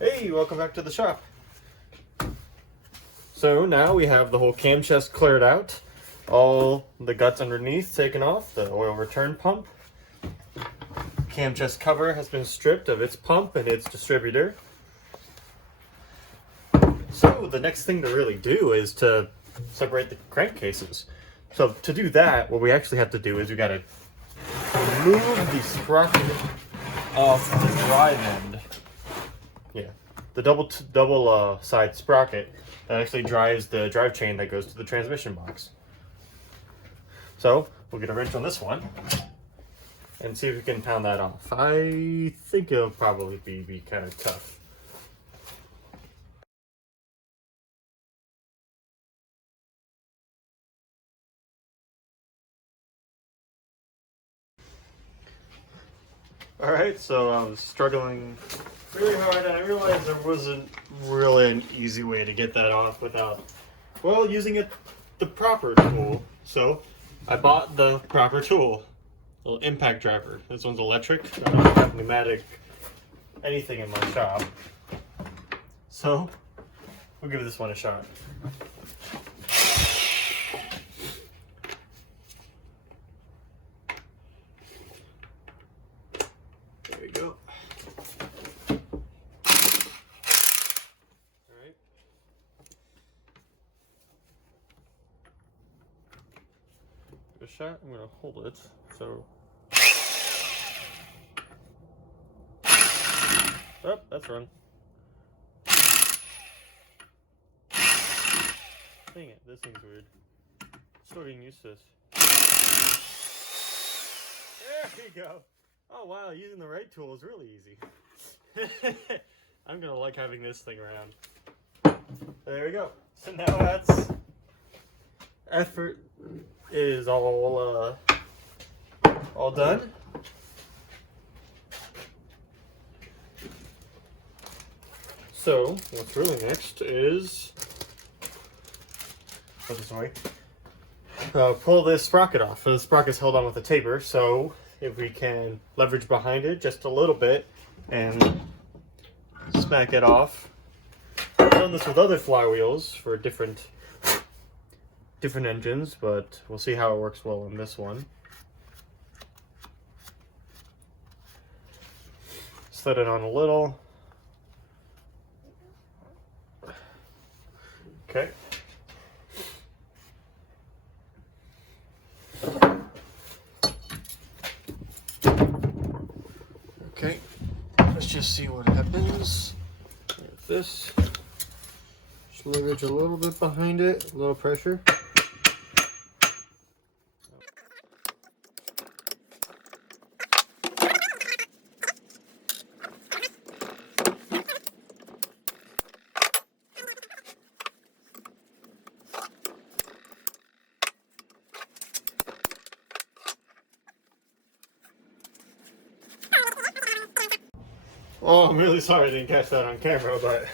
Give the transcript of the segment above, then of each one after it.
Hey, welcome back to the shop. So now we have the whole cam chest cleared out, all the guts underneath taken off, the oil return pump. Cam chest cover has been stripped of its pump and its distributor. So the next thing to really do is to separate the crankcases. So to do that, what we actually have to do is we got to remove the sprocket off the drive end. Yeah, the double side sprocket that actually drives the drive chain that goes to the transmission box. So we'll get a wrench on this one and see if we can pound that off. I think it'll probably be kind of tough. Alright, so I was struggling really hard and I realized there wasn't really an easy way to get that off without, well, using the proper tool. So I bought the proper tool, a little impact driver. This one's electric. I don't have pneumatic anything in my shop. So we'll give this one a shot. There we go. Alright. Give it a shot. I'm going to hold it. So. Oh, that's wrong. Dang it, this thing's weird. Still getting used to this. There we go. Oh wow, using the right tool is really easy. I'm gonna like having this thing around. There we go. So now that's effort is all done. So what's really next is pull this sprocket off. So the sprocket's held on with a taper, so if we can leverage behind it just a little bit and smack it off. I've done this with other flywheels for different engines, but we'll see how it works well on this one. Slid it on a little. Okay. Okay, let's just see what happens with this. Just leverage a little bit behind it, a little pressure. Oh, I'm really sorry I didn't catch that on camera, but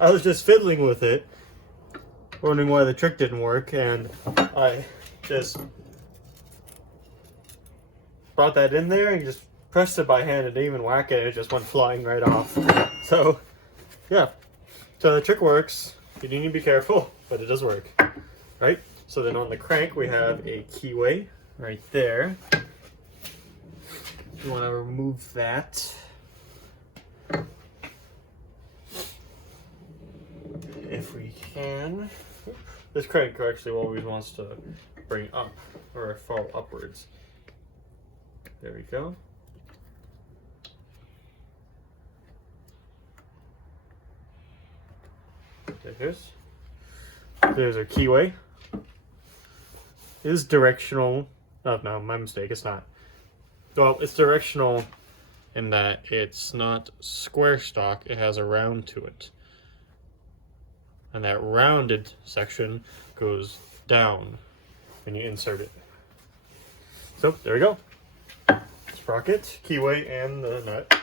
I was just fiddling with it, wondering why the trick didn't work, and I just brought that in there and just pressed it by hand and didn't even whack it, it just went flying right off. So, yeah. So the trick works. You need to be careful, but it does work. Right? So then on the crank we have a keyway right there. You want to remove that. If we can. This crank actually always wants to bring up or fall upwards. There we go. There's our keyway. It is directional. Oh no, my mistake, it's not. Well, it's directional in that it's not square stock, it has a round to it. And that rounded section goes down when you insert it. So, there we go. Sprocket, keyway, and the nut.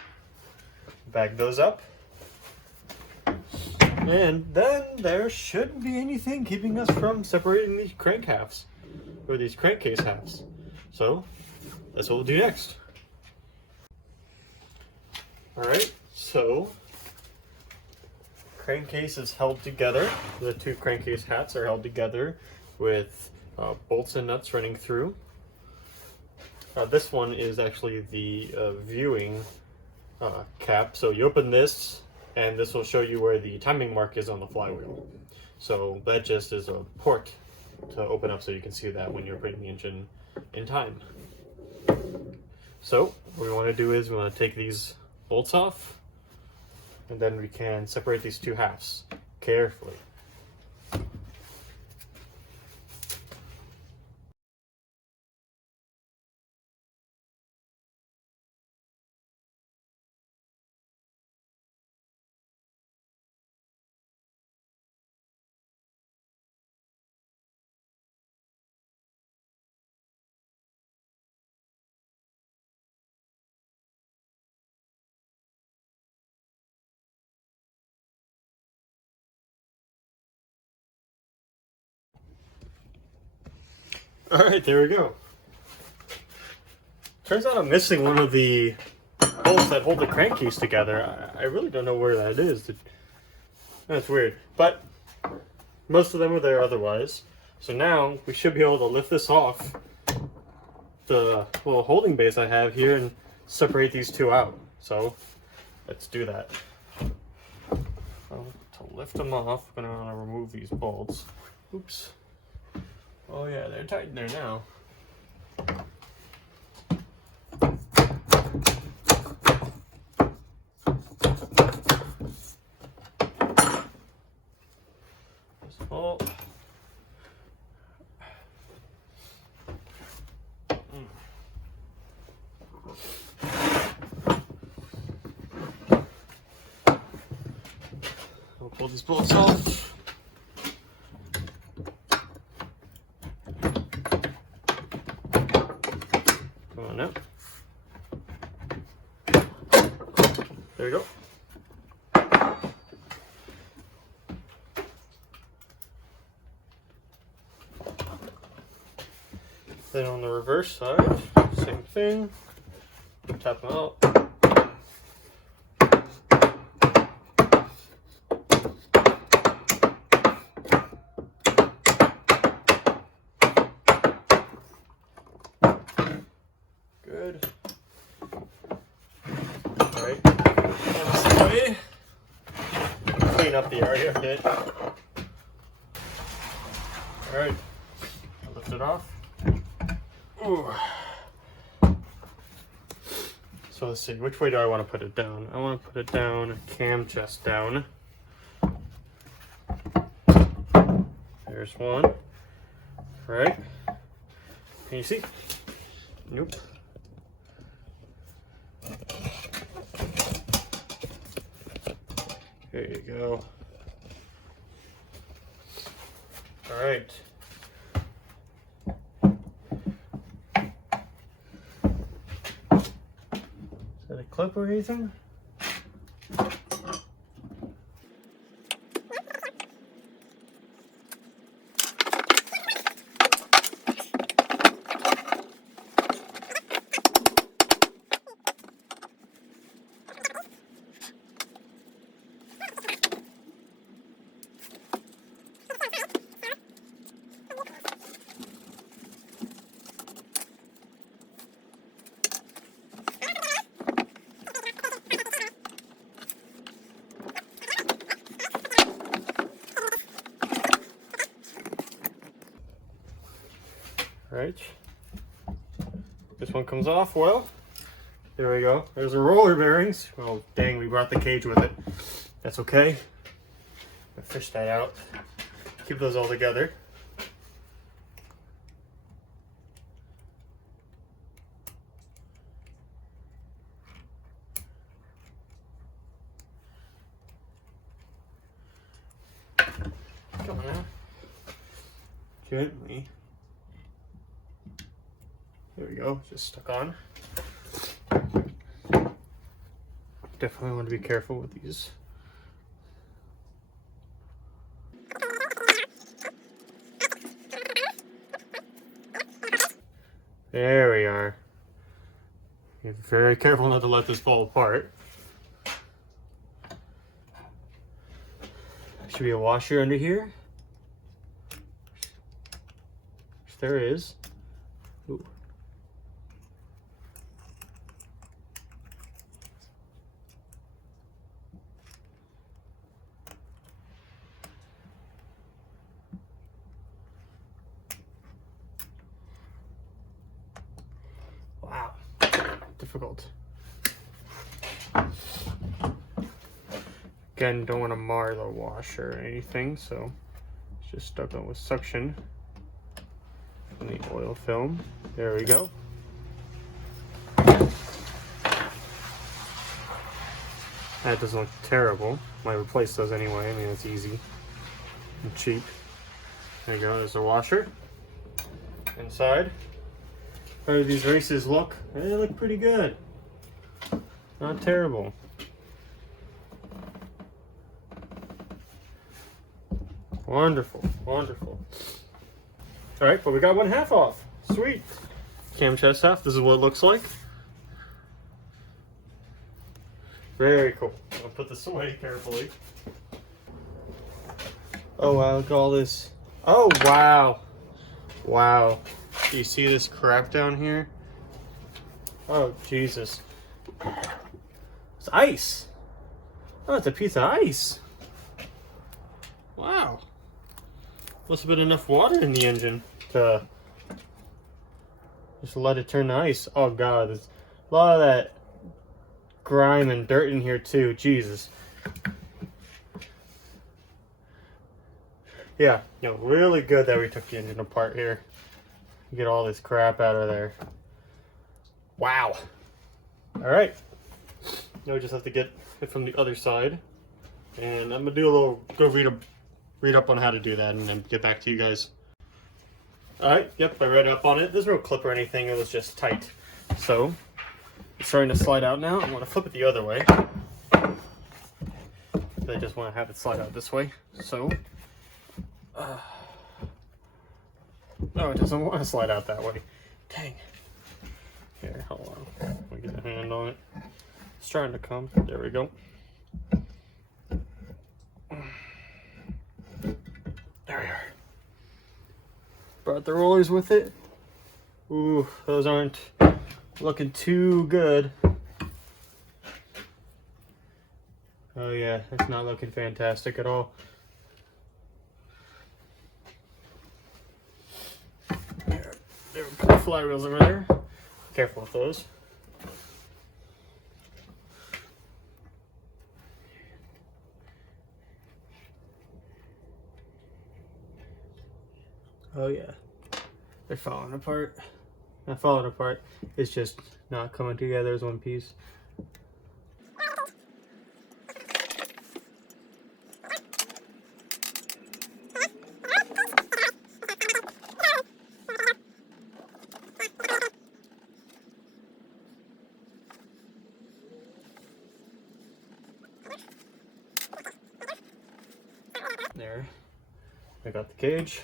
Bag those up. And then there shouldn't be anything keeping us from separating these crank halves, or these crankcase halves. So, that's what we'll do next. Alright, So, crankcase is held together. The two crankcase hats are held together with bolts and nuts running through. This one is actually the viewing cap. So you open this, and this will show you where the timing mark is on the flywheel. So that just is a port to open up so you can see that when you're putting the engine in time. So what we want to do is we want to take these bolts off, and then we can separate these two halves carefully. All right, there we go. Turns out I'm missing one of the bolts that hold the crankcase together. I really don't know where that is. That's weird, but most of them are there otherwise. So now we should be able to lift this off the little holding base I have here and separate these two out. So let's do that. So to lift them off, I'm gonna want to remove these bolts. Oops. Oh yeah, they're tight in there now. This bolt. We'll pull these bolts off. Up. There we go. Then on the reverse side, same thing. Tap them out. Good. Alright. This way. Clean up the area a bit. Alright. Lift it off. Ooh. So let's see, which way do I want to put it down? I want to put it down, cam chest down. There's one. Right? Can you see? Nope. There you go. All right. Is that a clip or anything? Right. This one comes off well. There we go. There's the roller bearings. Oh, dang, we brought the cage with it. That's okay. I'll fish that out. Keep those all together. Come on now. Gently. There we go, just stuck on. Definitely want to be careful with these. There we are. Be very careful not to let this fall apart. Should be a washer under here. There is. Ooh. Wow, difficult. Again, don't want to mar the washer or anything, so it's just stuck on with suction and the oil film. There we go. That doesn't look terrible. Might replace those anyway. I mean, it's easy and cheap. There you go. There's the washer. Inside. How do these races look? They look pretty good. Not terrible. Wonderful, wonderful. All right, but we got 1/2 off. Sweet. Cam chest half. This is what it looks like. Very cool. I'll put this away carefully. Oh wow, look at all this. Oh wow. Wow. Do you see this crap down here? Oh Jesus. It's ice. Oh, it's a piece of ice. Wow. Must have been enough water in the engine to just let it turn to ice. Oh God, there's a lot of that grime and dirt in here too. Jesus. Yeah, you know, really good that we took the engine apart here. Get all this crap out of there. Wow. All right. Now we just have to get it from the other side, and I'm gonna do a little read up on how to do that, and then get back to you guys. All right. Yep, I read up on it. There's no clip or anything. It was just tight. So it's starting to slide out now. I'm gonna flip it the other way. I just want to have it slide out this way. So. No, it doesn't want to slide out that way. Dang. Here, hold on. Let me get a hand on it. It's trying to come. There we go. There we are. Brought the rollers with it. Ooh, those aren't looking too good. Oh yeah, it's not looking fantastic at all. There we put the flywheels over there. Careful with those. Oh yeah, they're falling apart. Not falling apart, it's just not coming together as one piece. There, I got the cage.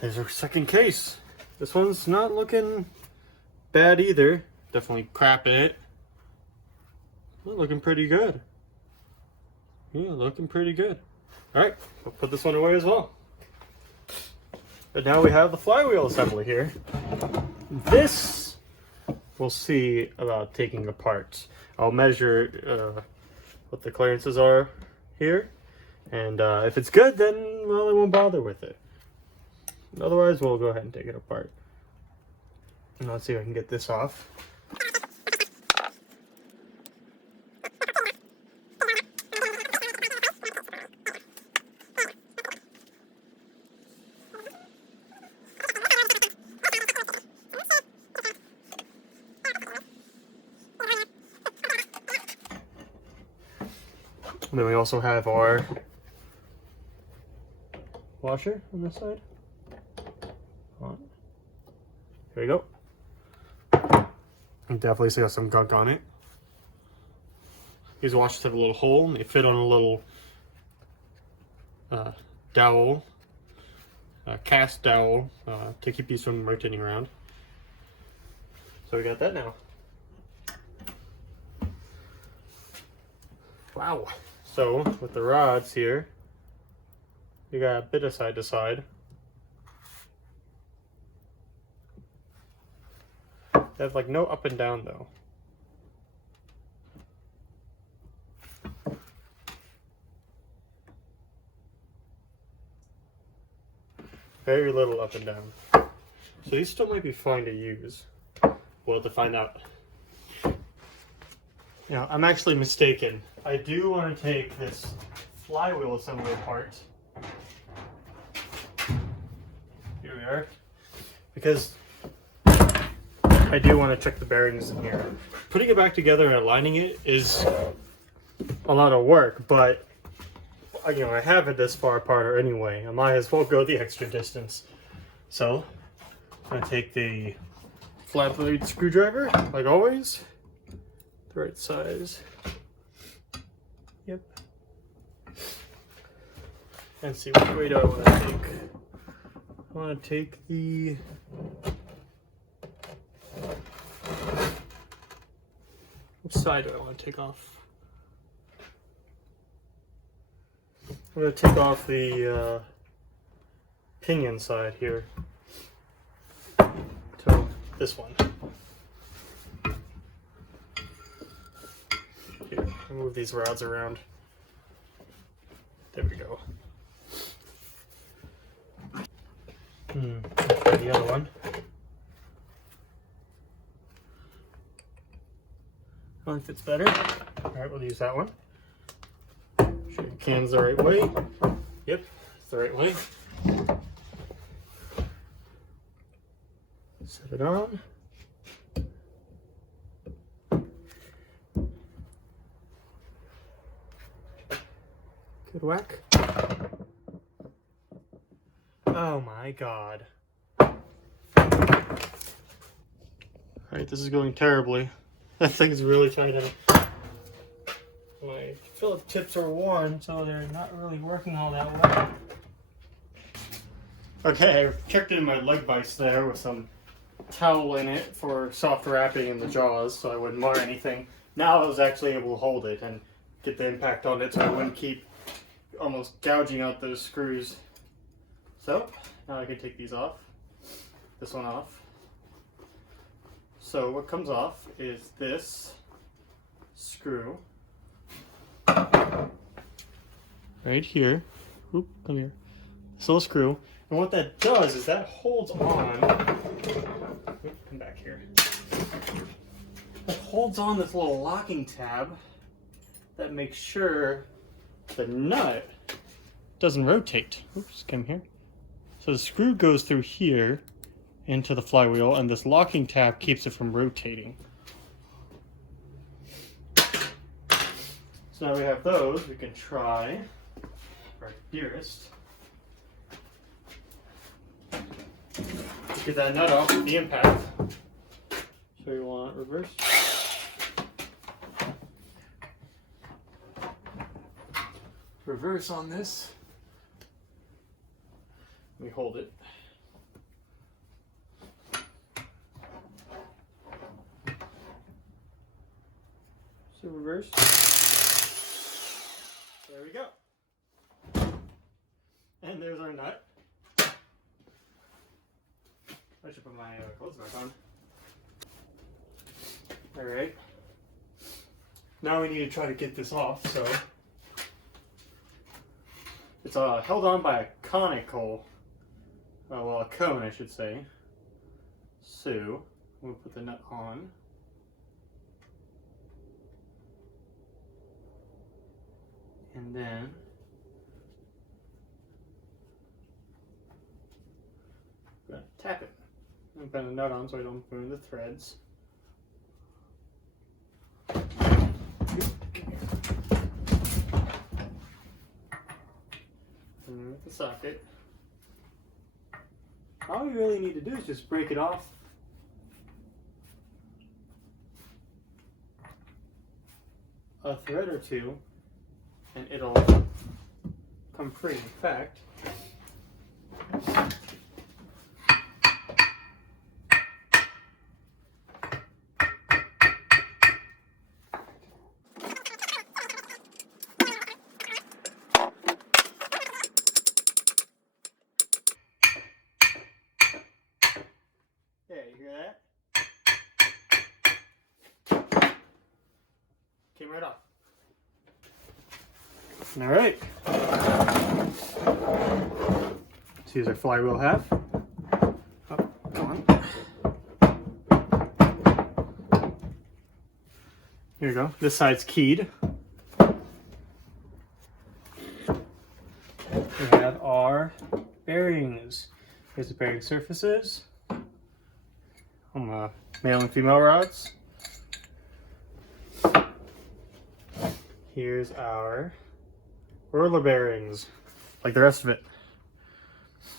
There's our second case. This one's not looking bad either. Definitely crap in it. Looking pretty good. Yeah, looking pretty good. Alright, we'll put this one away as well. But now we have the flywheel assembly here. This we'll see about taking apart. I'll measure what the clearances are here. And if it's good, then, well, I won't bother with it. Otherwise, we'll go ahead and take it apart. And let's see if I can get this off. And then we also have our washer on this side. Here we go. You definitely see some gunk on it. These washers have a little hole, and they fit on a little dowel, cast dowel, to keep these from rotating around. So we got that now. Wow, So with the rods here, you got a bit of side to side. They have like no up and down though. Very little up and down. So these still might be fine to use. We'll have to find out. Now, I'm actually mistaken. I do want to take this flywheel assembly apart. Here we are. Because I do want to check the bearings in here. Putting it back together and aligning it is a lot of work, but you know, I have it this far apart anyway. I might as well go the extra distance. So, I'm going to take the flat blade screwdriver, like always. The right size. Yep. And see, which way do I want to take? I want to take the... Which side do I want to take off? I'm going to take off the pinion side here. So, this one. Here, I'll move these rods around. There we go. Okay, the other one. That one fits better. Alright, we'll use that one. Sure your can's the right way. Yep, it's the right way. Set it on. Good whack. Oh my god. Alright, this is going terribly. That thing's really tight out. My Phillip tips are worn, so they're not really working all that well. Okay, I checked in my leg vise there with some towel in it for soft wrapping in the jaws so I wouldn't mar anything. Now I was actually able to hold it and get the impact on it so I wouldn't keep almost gouging out those screws. So, now I can take these off. This one off. So what comes off is this screw. Right here. Oop, come here. This little screw. And what that does is that holds on. Oop, come back here. That holds on this little locking tab that makes sure the nut doesn't rotate. Oops, come here. So the screw goes through here into the flywheel, and this locking tab keeps it from rotating. So now we have those, we can try our dearest. Get that nut off with the impact. So you want reverse. Reverse on this. We hold it. So reverse. There we go. And there's our nut. I should put my clothes back on. Alright. Now we need to try to get this off, so it's held on by a conical, well, a cone I should say. So we'll put the nut on. And then I'm going to tap it. I'm putting the nut on so I don't ruin the threads. And with the socket. All we really need to do is just break it off. A thread or two, and it'll come free. In fact, right off. All right. Let's use our flywheel half. Oh, come on. Here we go. This side's keyed. We have our bearings. Here's the bearing surfaces. Male and female rods. Here's our roller bearings, like the rest of it.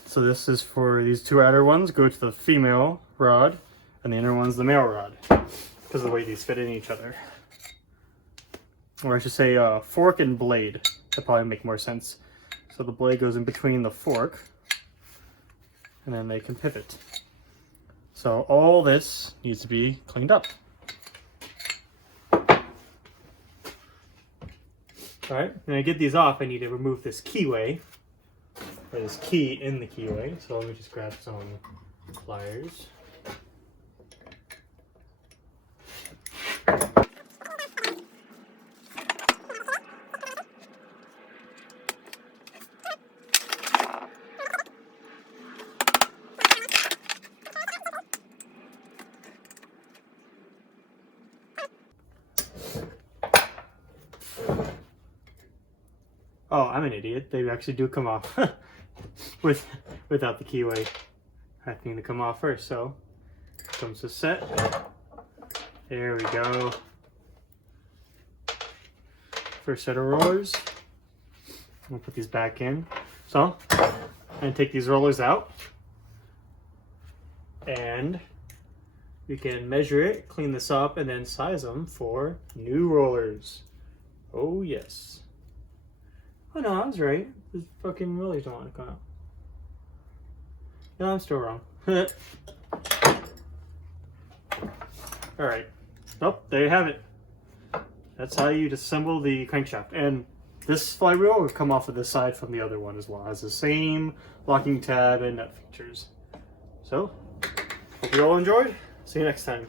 So this is for these two outer ones go to the female rod, and the inner one's the male rod, because of the way these fit in each other. Or I should say fork and blade. That probably make more sense. So the blade goes in between the fork, and then they can pivot. So all this needs to be cleaned up. Alright, when I get these off, I need to remove this keyway, or this key in the keyway. So let me just grab some pliers. Oh, I'm an idiot. They actually do come off without the keyway having to come off first. So comes the set. There we go. First set of rollers. I'm gonna put these back in. So I'm gonna take these rollers out, and we can measure it, clean this up, and then size them for new rollers. Oh yes. Oh no, I was right. The fucking rollers don't want to come out. No, I'm still wrong. Alright. Oh, there you have it. That's how you assemble the crankshaft. And this flywheel will come off of this side from the other one as well. It has the same locking tab and nut features. So, hope you all enjoyed. See you next time.